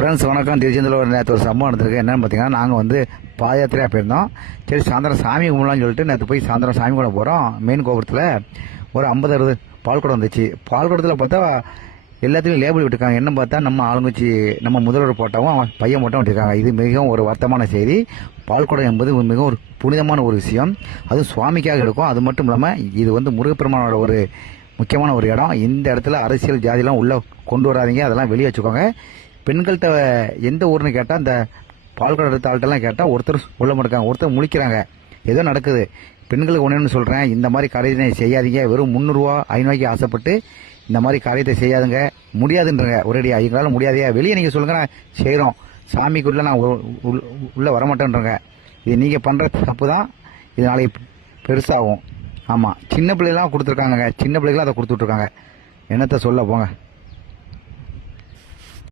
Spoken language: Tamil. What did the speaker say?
ஃப்ரெண்ட்ஸ் வணக்கம். திருச்செந்தூரில் நேற்று ஒரு சம்பவம் நடந்திருக்கு. என்னென்னு பார்த்தீங்கன்னா, நாங்கள் வந்து பாதயாத்திரையாக போயிருந்தோம். சரி, சாயந்தரம் சாமி கும்பிடலாம்னு சொல்லிட்டு நேற்று போய் சாயந்தரம் சாமி கும்பிட போகிறோம். மெயின் கோபுரத்தில் ஒரு 50-60 பால்குடம் வந்துச்சு. பால்குடத்தில் பார்த்தா எல்லாத்துலேயும் லேபிள் விட்டுருக்காங்க. என்ன பார்த்தா நம்ம ஆளுங்கச்சி நம்ம முதல்வர் போட்டவும் பையன் போட்டவும் விட்டுருக்காங்க. இது மிகவும் ஒரு வருத்தமான செய்தி. பால்குடம் என்பது மிகவும் ஒரு புனிதமான ஒரு விஷயம். அதுவும் சுவாமிக்காக இருக்கும். அது மட்டும் இல்லாமல் இது வந்து முருகப்பெருமானோட ஒரு முக்கியமான ஒரு இடம். இந்த இடத்துல அரசியல் ஜாதிலாம் உள்ளே கொண்டு வராதிங்க, அதெல்லாம் வெளியே வச்சுக்கோங்க. பெண்கள்கிட்ட எந்த ஊர்னு கேட்டால் இந்த பால்குடம் எடுத்த ஆள்கிட்டலாம் கேட்டால் ஒருத்தர் உள்ள மாட்டாங்க, ஒருத்தர் முழிக்கிறாங்க. ஏதோ நடக்குது. பெண்களுக்கு ஒன்றுன்னு சொல்கிறேன், இந்த மாதிரி காரியத்தை செய்யாதீங்க. வெறும் 300 ரூபா 500 ஆசைப்பட்டு இந்த மாதிரி காரியத்தை செய்யாதுங்க. முடியாதுன்றங்க ஒரேடியா. எங்களால் முடியாதையா, வெளியே நீங்கள் சொல்லுங்க, நான் செய்கிறோம். சாமிக்குள்ளே நான் உள்ளே வரமாட்டேன்றங்க. இது நீங்கள் பண்ணுற தப்பு தான். இது நாளைக்கு பெருசாகும். ஆமாம், சின்ன பிள்ளைகளாம் கொடுத்துருக்காங்க. சின்ன பிள்ளைகளாம் அதை கொடுத்துட்ருக்காங்க. என்னத்தை சொல்ல போங்க.